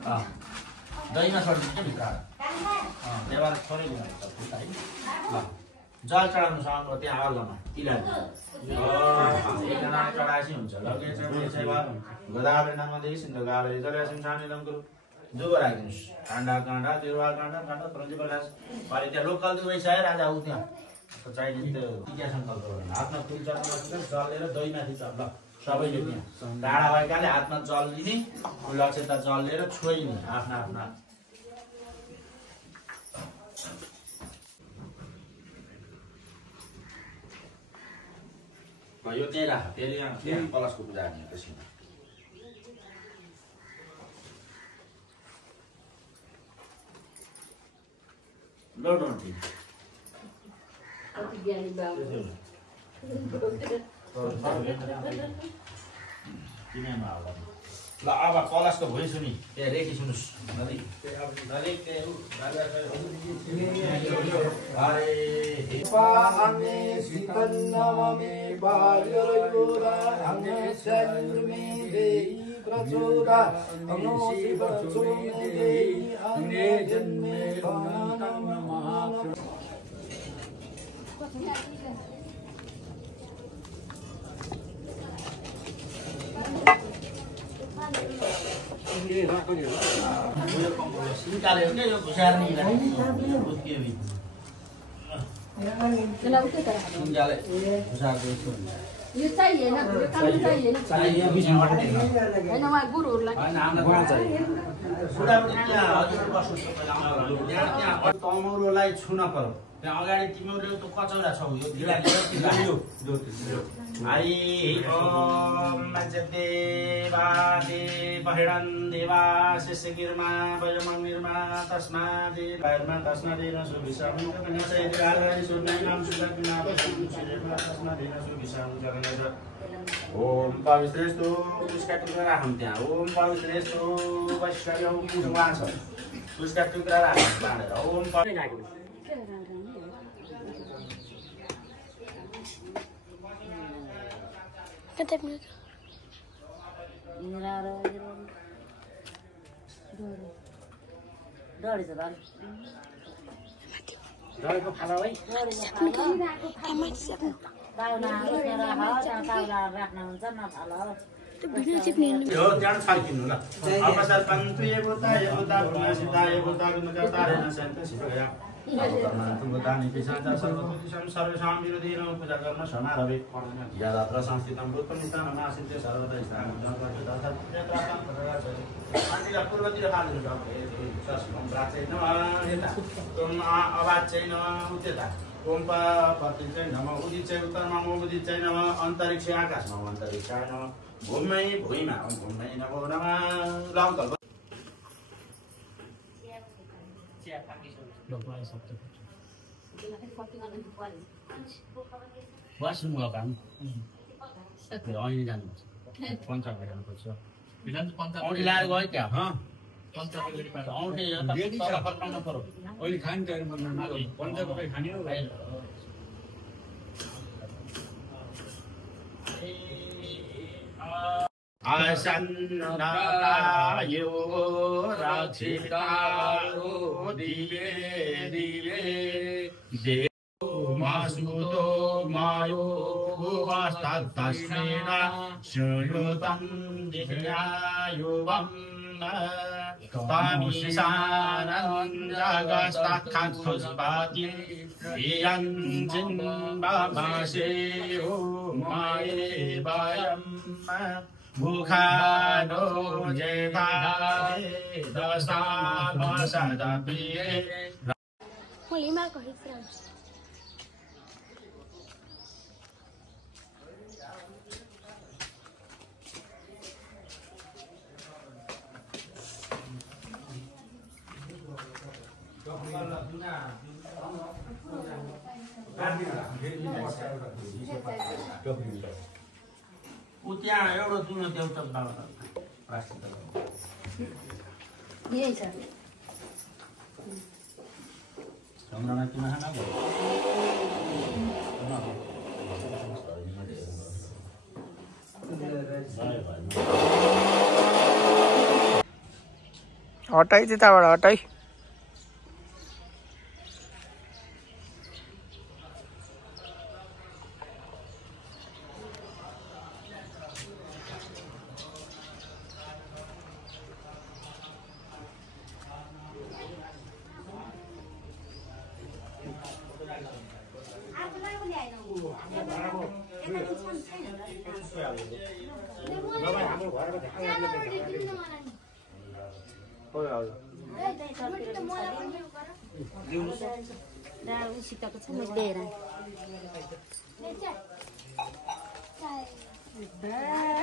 दहीमा छोडिदिन्छ भित्र देवार छोडिदिनु है जल चढाउनु सक्छ त्यहाँ अर्घमा तिला एकजना चढाएपछि हुन्छ गोदावरी नर्मदे सिन्धु कावेरी जलेस्मिन् सन्निधिं कुरु जोगो राखिदिनुहोस् काण्डा काण्डा बिरुवा काण्डा काण्डा प्रति प्रकाश अहिले त्यहाँ लोकल दुवै छ है राजा ऊ त्यहाँ चाहिने त्यो टिका सङ्कल्प गर्नु हातमा फुल चढाउनु जल लिएर दहीमाथि चढ ल सबैले त्यहाँ टाढा भएकाले हातमा जल लिने लक्षता जल लिएर छोइने आफ्ना आफ्ना यो त्यही राख त्यहाँ कलशको पूजा गर्ने त्यसमा ल अब कलशको भोइ सुनि त्यहाँ रेखी सुन्नुहोस् सिन्काले क्या यो खुसार नि सिन्काले खुसार यो चाहिए ना यो काम चाहिए ना चाहिए हैन वहाँ गुरुहरुलाई तमौरोलाई छुन पर्यो त्यहाँ अगाडि तिम्रो त कचौरा छौ यो ढिला हरि ओम मज्जदेवा देवहिरं देवा शिष्यगिर्मा वयमंगिर्मा तस्मादे वैर्मा तस्मादेन सुविशाम कन्यासेदिरालय सुनाम सुदग्ना वसुषिरेमा तस्मादेन सुविशाम जगन्नाथ ओम पवित्रेस्तु उसका टुक्रा राखौँ त्यहाँ ओम पवित्रेस्तु वैश्वयौ पूजमा छ उसका टुक्रा राखौँ बाँडेर ओम सर्वेषां विरोधीनां पूजा कर्म समारभे यदात्र संस्थितं भूतनिष्ठानं आसीत् सर्वदा स्थानं मान्छेलाई पूर्वतिर फाल्नु सक्छ प्राचै नमः ओम अवाच्यै नमः उच्यता ओम प्रतिचै नमः उदिचै उत्तरमा उदिचै नमः अन्तरिक्ष आकाशमा अन्तरिक्षाय नमः भूमै भुइँमा भूमै नमो नमः लङ्कल्प वासरुम गएको हामी अहिले जानुपर्छ पञ्चायत जानुपर्छ औँठी लाएर गयो क्या औँठी फर्काउनु पर्यो अहिले खाने पञ्चायत खाने आसन्नतायो रक्षितारो दिवे दिवे देवो मासुतो मायो भुवस्तस्मेन शृणुतं दिह्यायुवं तामिशानं जगस्तत्खुष्पति इयं जिन्बमासेयो माये वयम् मुखानो जेतारे दशामसदप्रिये Lima corri France. Utia euro tună de uita la asta. E aici. Ramana kina hana go. Bye bye. हटाई त्यताबाट हटाई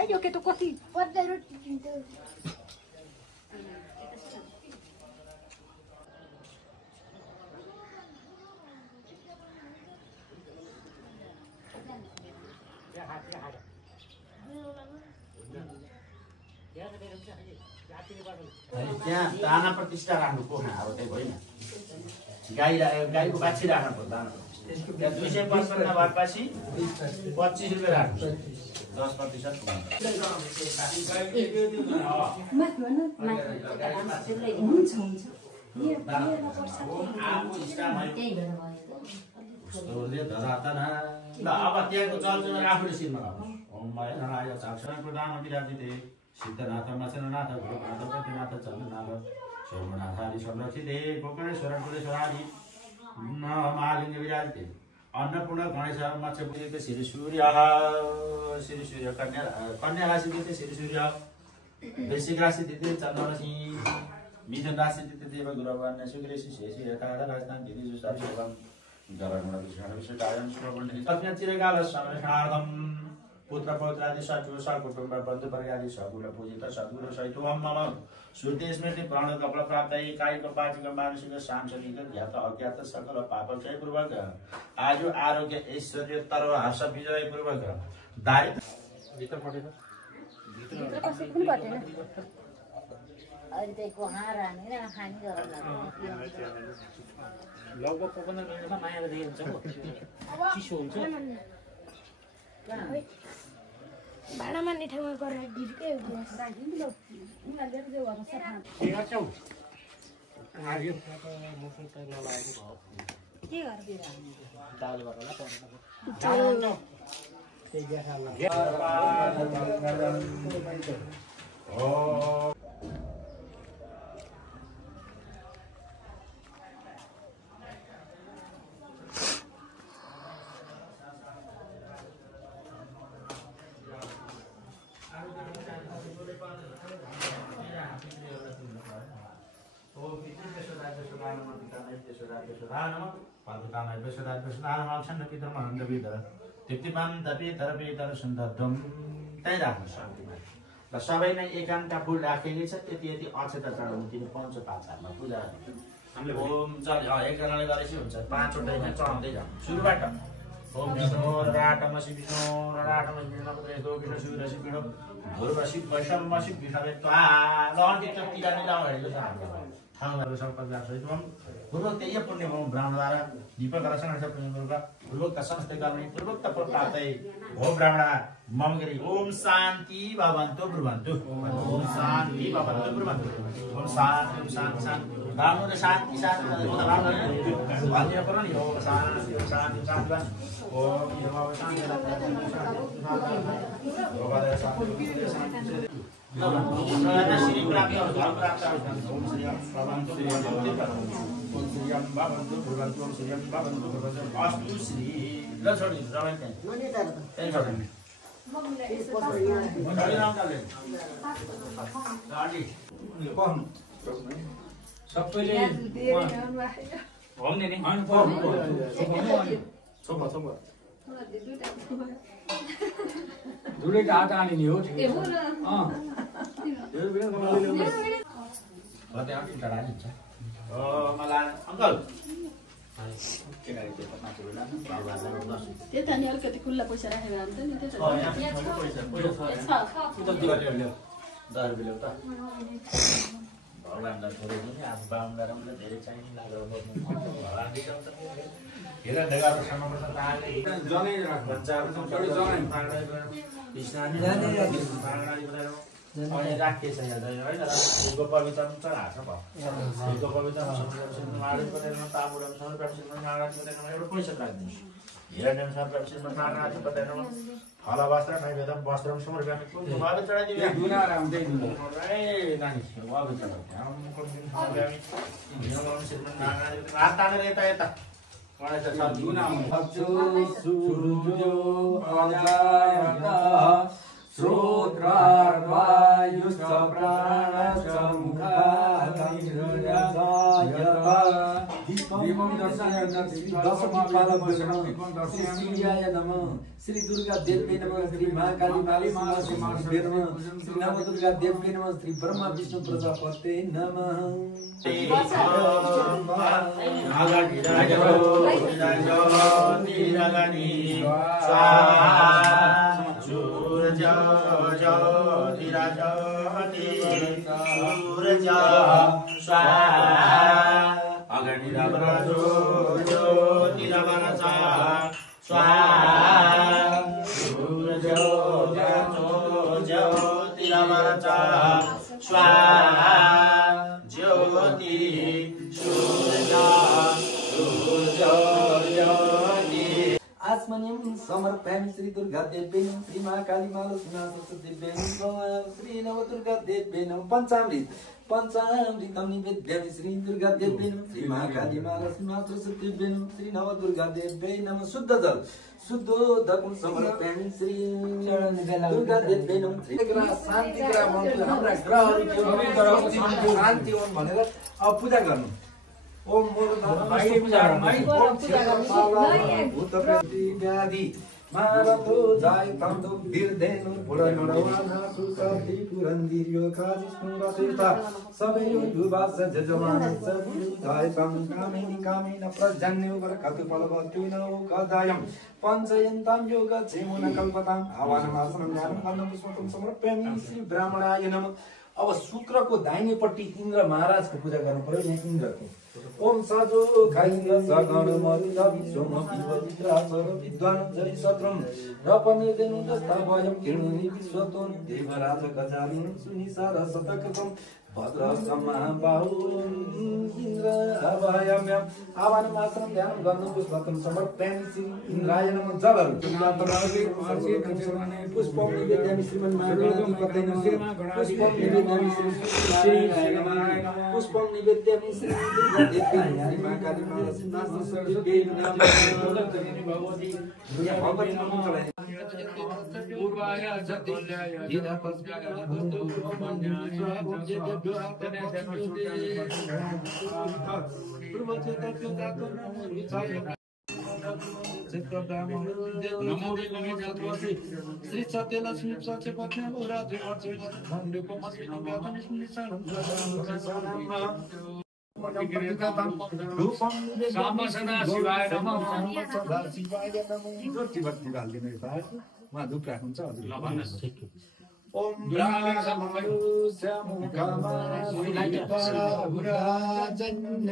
yo que tocó así. त्यहाँ दाना प्रतिष्ठा राख्नु पोखा अब त्यही होइन गाईको बाछी राख्नु पर्छ दाना प्रतिष्ठा 255 भएपछि 25 रुपियाँ राख्नु 10% ल अब त्यहाँको चलचल आफूले सिनमा प्रधान विराजिते सिद्धनाथ मचननाथ गुरुनाथ प्रतिनाथ चन्द्रनाथ सोमनाथ आदि संरक्षिते गोकर्णेश्वर कुलेश्वरादि महालिंग विराजिते अन्नपूर्ण गणेश मत्स्य पूजित श्री सूर्य कन्या राशि दिते श्री सूर्य वृश्चिक राशि दिते चन्द्र सिंह मिथुन राशि दिते देव गुरु भगवान शुक्रेशि शेषि एकादश राजस्थान दिति जुसारि एवं गरगुण विषण विषयायन सुरगुण कन्या चिरकाल संरक्षणार्थम पुत्र पौत्रादि सचुर सकुटुम्ब बन्धु परिवारदि सकुल पूजित सद्गुरु सहित मम श्रुति स्मृति प्राण कपल प्राप्तै कायिक पाचिक मानसिक सांसदिक ज्ञात अज्ञात सकल पाप क्षय पूर्वक आज आरोग्य ऐश्वर्य तरव हर्ष विजय पूर्वक दारिद्र भित्र पटेन भित्र कसै कुन पटेन अहिले त्यसको हार हानेर खानी गरेर लगभग पकन गएमा मायाले देखिन्छ चिसो हुन्छ भाडा मान्ने ठाउँमा गरेर ढिर्कै राखिदिनु ल उनीहरूले चाहिँ अब सफा के गर्छौ के गर्दिर दाल गरेर पर्छ त्यही राख्नु शान्तिमा र सबैले एकान्त फुल राखेको छ त्यति यति अक्षता चढाउनु तिमी पञ्चपाचारमा पूजा ओम चल एकजनाले गरेपछि हुन्छ 5 वटा यहाँ चढाउँदै जानु सुरुबाट ओम विष्णु राटमसि विष्णु राटमसि विष्णु पुत्रेतो विष्णु सूर्यसि विष्णु भूर्वसि वैष्णवसि विष्णवे त्वा लन्टी चक्तिरा नै लाउरहेको छ हाम्रो ठाउँहरू सम्पर्क सहितम पूर्वोक्त यह पुण्य ब्राह्मणद्वारा दीपक रचना पुण्य पूर्वोक्त संस्थे गर्ने पूर्वोक्त प्राप्तै हो ब्राह्मण मम गिरी ओम शान्ति भवन्तु ब्रुवन्तु ओम शान्ति भवन्तु ब्रुवन्तु ओम शान्ति शान्ति शान्ति ब्राह्मण शान्ति शान्ति भन्ने पर्यो नि ओम शान्ति शान्ति शान्ति ओम शान्ति श्री प्राप्त घर प्राप्त ओम श्री भवन्तु ओम श्री भवन्तु ब्रुवन्तु ओम श्री भवन्तु ब्रुवन्तु अस्तु श्री ल छोडी रमाइ त्यही छोडी सबैले होम्ने नि दुलैको हात हाल्ने नि हो ठिकै छ मलाई अङ्कल त्यता नि अलिकति खुल्ला पैसा राखेर हाल्छ नि त्यो भगवान्लाई थोरै पनि अब बाहुनलाई पनि धेरै चाहिने लागेर अनि राखिएछ यहाँ चाहिँ होइन फुलको पवित्र चढाएको भयो फुलको पवित्र एउटा पैसा राखिदिनुहोस् हिरण्यम सर्वप्रसिद्ध नारायण पदायनम फल वस्त्र नैवेद्यम वस्त्रम समर्पयामि कुलभावे चढाइदिए दुना रामदै दुना ए नानी वावे चढाइदिए हम कुलदिन समर्पयामि नियमम श्रीमन नारायण हात तानेर यता गणेश सब दुना अचो सूर्यो अजायता श्रोत्रार्वायुश्च प्राणश्च मुखादंशयता दीपं दर्शयामि दशमकालभूषणं नमः श्री दुर्गा देवी नमः श्री महाकाली माली नमः श्री नव दुर्गा देवी नमः श्री ब्रह्मा विष्णु प्रजापते नमः आत्मनियम समर्पयामि श्री दुर्गा देवी श्री महाकाली मालसुना सरस्वती श्री नव दुर्गा देवी पंचामृतम निवेद्यामि श्री दुर्गा देवी श्री महाकाली मालसुना सरस्वती श्री नव दुर्गा देवी नमः शुद्ध जल शुद्धोदकं समर्पयामि श्री दुर्गा देवी शान्ति ग्रह मन्त्र हाम्रा ग्रहहरु शान्ति होस् भनेर अब पूजा गर्नु ओम व्याधि मारतो जाय तंदो बिर्देनु पुरणडवाना सुसति पुरन्दिर्यो काजिष्णु रसिता सबैयो दुवास जजमान सबैयो जाय तम कामिनी कामिन प्रजन्यो वरकतु फलवत्युनो कदायम पञ्चयन्तां योग क्षेमुन कल्पतां आवानमासनं ज्ञानं अन्नं पुष्पं समर्पयामि श्री ब्राह्मणाय नमः। अब शुक्रको दाहिनेपट्टि इन्द्र महाराजको पूजा गर्नु पर्यो यहाँ इन्द्रको ओम सजो खाइन्द्र सगण मरुदा विश्वम पिपतिद्रासर विद्वान जरि सत्रम रपनिर्देनु दस्ता भयम किर्णुनि विश्वतोन देवराज गजालिन सुनिसार शतकतम भद्रस्तम महाबाहु इन्द्र अभयम्यम आवानमासनं ध्यानं गर्नु पुष्पकं समर्पयामि श्री इन्द्राय नमः। जलहरु पुष्पं निवेदयामि श्रीमन् महागणाधिपतये नमः। पुष्पं निवेदयामि पुष्पं निवेदयामि श्री दुर्गा देवी श्री महाकाली मालसुना सरस्वती नमः। भगवती नमः चलाइ पूर्वाय जतिल्याय धीरपस्यागतो नमो देवाय श्री सत्य लक्ष्मी सत्य पत्नी रात्रि वर्षे धन्यको मस्मिनो व्यापनिस्मिनो सामसना शिवाय नमः सदा शिवाय नमः। जति भक्ति हाल्दिनु भाइ उहाँ धुप राख्नुहुन्छ हजुर ओम ब्रह्मणो श्यामकामा सुराजन्य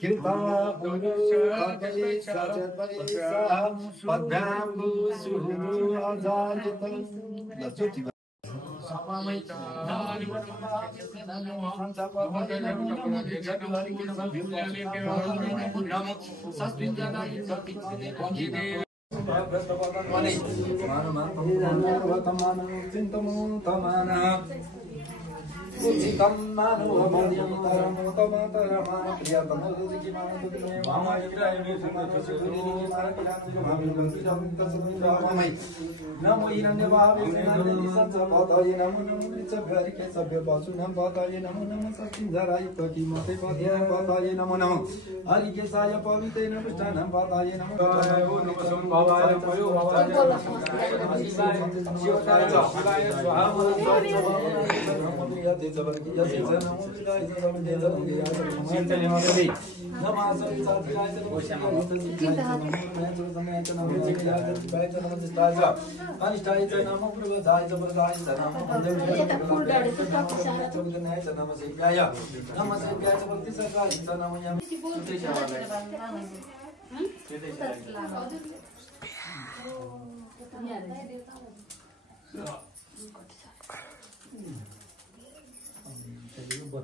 कृपा पुरो अगले सजपरिसा पद्माम्बु सुरु अजायत लज्जति समामय उचितं मानो मध्यम तरमो तमतरमान प्रियतम रुचिकी मानो दुर्गे मामायुराय मेषुकसुरी मारकिलातु मामिलंकितं तसुरामय नमो हिरण्यवाहवे सेनादेवी संसपतये नमो नमो वृषभरिके सभ्य पशुनां पतये नमो नमो सचिन्धराय तकिमते पतये पतये नमो नमो हरिकेशाय पवित्रेण पुष्टानां पतये नमो नमो संभवाय भयो भवाय शिवाय स्वाहा जबरकी जैसे नमो विदाय जबरकी जबरकी चिंतन नमोदेवी नमासो साथिराय नमो चिंतन नमो चिंतन नमो जिताय अनिष्टाय नमो प्रभुदाय जबरदाय नमो नमो नमो सेव्याय जबरती सकाय नमो यम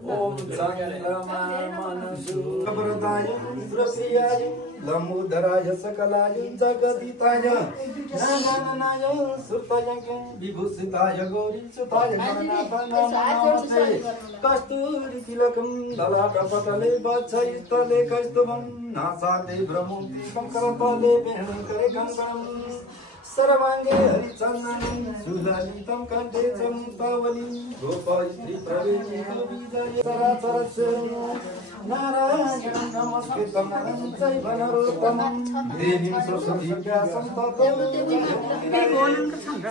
ओम चन्द्रमा मनसु वरदाय रुद्रप्रियाय लम्बोदराय सकलाय जगदिताय नारायणाय सुताय विभूषिताय गौरीसुताय नमस्ते कस्तूरी तिलकं ललाटपटले वक्षस्थले कस्तुभं नासाते भ्रमन्ति शङ्करतले वेणुकरे कङ्कणम् सर्वांगे हरिचंदनं सुललितं कंठे च मुक्तावली गोपस्त्री प्रवेशे विजये चराचरस्य नारायणं नमस्कृतं नरं चैव नरोत्तमं देवीं सरस्वतीं व्यासं ततो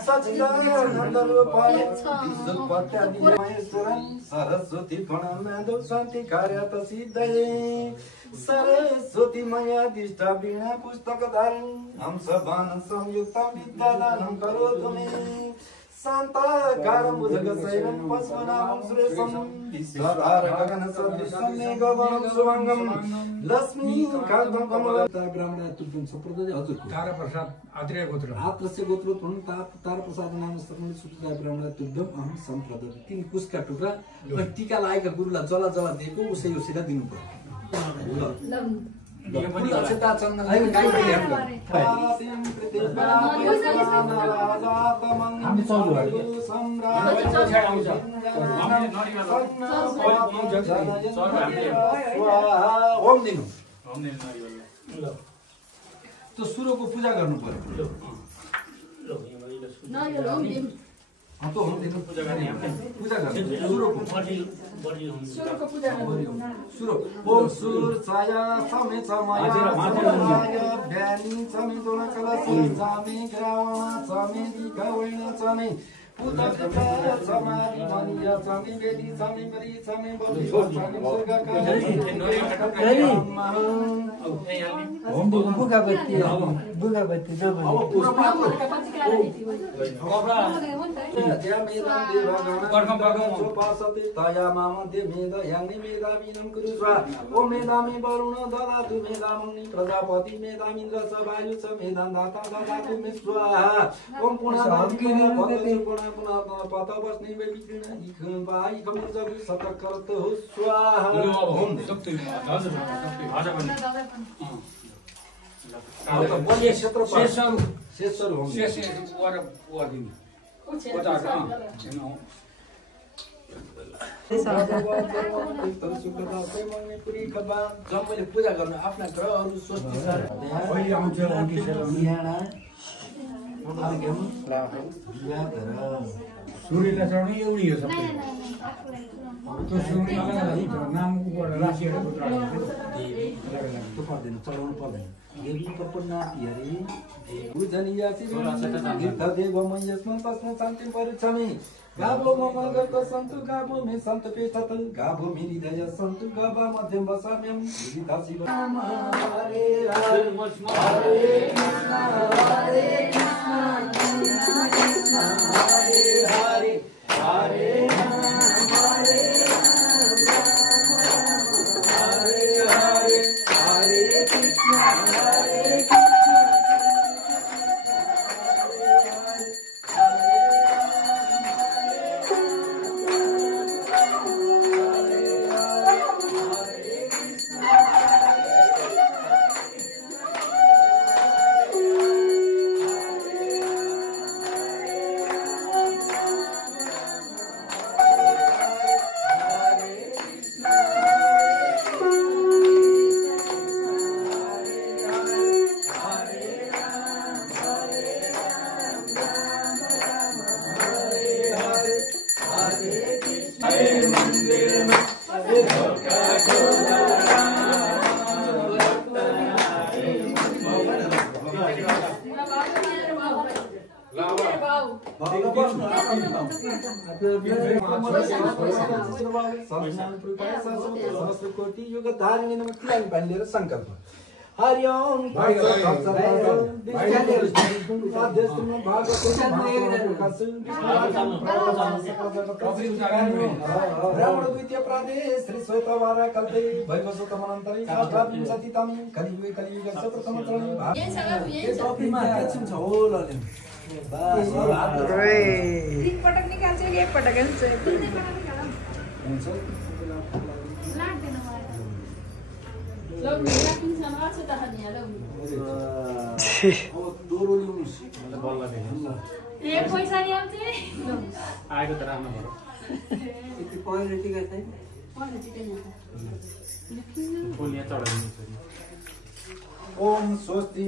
सच्चिदानन्दरूपाय विद्युत्पत्यादिमहेश्वरं सरस्वती प्रणम्यो शान्ति कार्यत सिद्धये सरस्वती मयादिष्टा वीणा पुस्तकधारिणी हंसबाण संयुक्ता विद्यादानं करोतु मे शान्ताकारं भुजगशैलं पद्मनाभं सुरेशं विश्वधारं गगनसदृशं मेघवर्णं शुभङ्गं लक्ष्मीकान्तं कमलता ब्राह्मण तुल्यं सम्प्रदाय हजुरको ताराप्रसाद आत्रेय गोत्र आत्रस्य गोत्र हुन् ताराप्रसाद नाम सक्ने सुतदाय ब्राह्मण तुल्यं अहं सम्प्रदाय तीन कुसका टुक्रा अनि टीका लागेका गुरुलाई जला जला दिएको उसै उसिरा दिनु पर्यो अक्षता चन्दन हामी ओम दिनु त्यो सुरको पूजा गर्नु पर्यो तो हम देखो पूजा करने सुरको पूजा सुर ओम सुर छाया समे छमाया ब्यानी छमे दोना कलसी छमे ग्रावण छमे दिगवैण छमे पुतक छमारी मनिया छमे बेदी छमे परि छमे बलि छमे स्वर्गका हम देखो बुगा बत्ती जब अब पूरा तया मामध्ये मेद याङ्नि मेधाविनं कुरु स्वाहा ओम मेधामि वरुण ददातु मेधामग्नि प्रजापति मेधामिन्द्र च वायु च मेधां दाता ददातु मे स्वाहा ओम पुनः पत बस्ने विकृण इखं वाइ खमर जगु सतक करत हो स्वाहा ओम बलिय क्षेत्र शेषर होम जम्मैले पूजा गर्नु आफ्ना ग्रहहरू स्वस्ति सूर्यलाई चढ्ने एउटै हो सबै त्यो सूर्यलाई नाम राशिहरू पर्दैन चढाउनु पर्दैन देवी प्रपन्नाति हरि पूजनीय देव मयस्म तस्म शान्ति परिचमे गाभो मम गर्क सन्तु गाभो मे सन्त पेतत गाभो मे हृदय सन्तु गभा मध्यम वसाम्यम विदिता शिव हरे हरे हरे हरे कोटि युग धारिणी नम तिलानी बालेर संकल्प हरि ओम ब्राह्मण द्वितीय प्रादेश श्री श्वेतवारा कल्पे वैवस्वतमनन्तरी सतितम कलियुगे कलियुग सत्रतम चरणी पटक निकाल्छ कि एक पटक हुन्छ लौ राखिन्छ माछा त खाने लौ ए पैसा नि आउँछ आएको त राम्रो भयो यति पहिरो टिका छैन बोलिया चढाइदिनु ओम स्वस्ति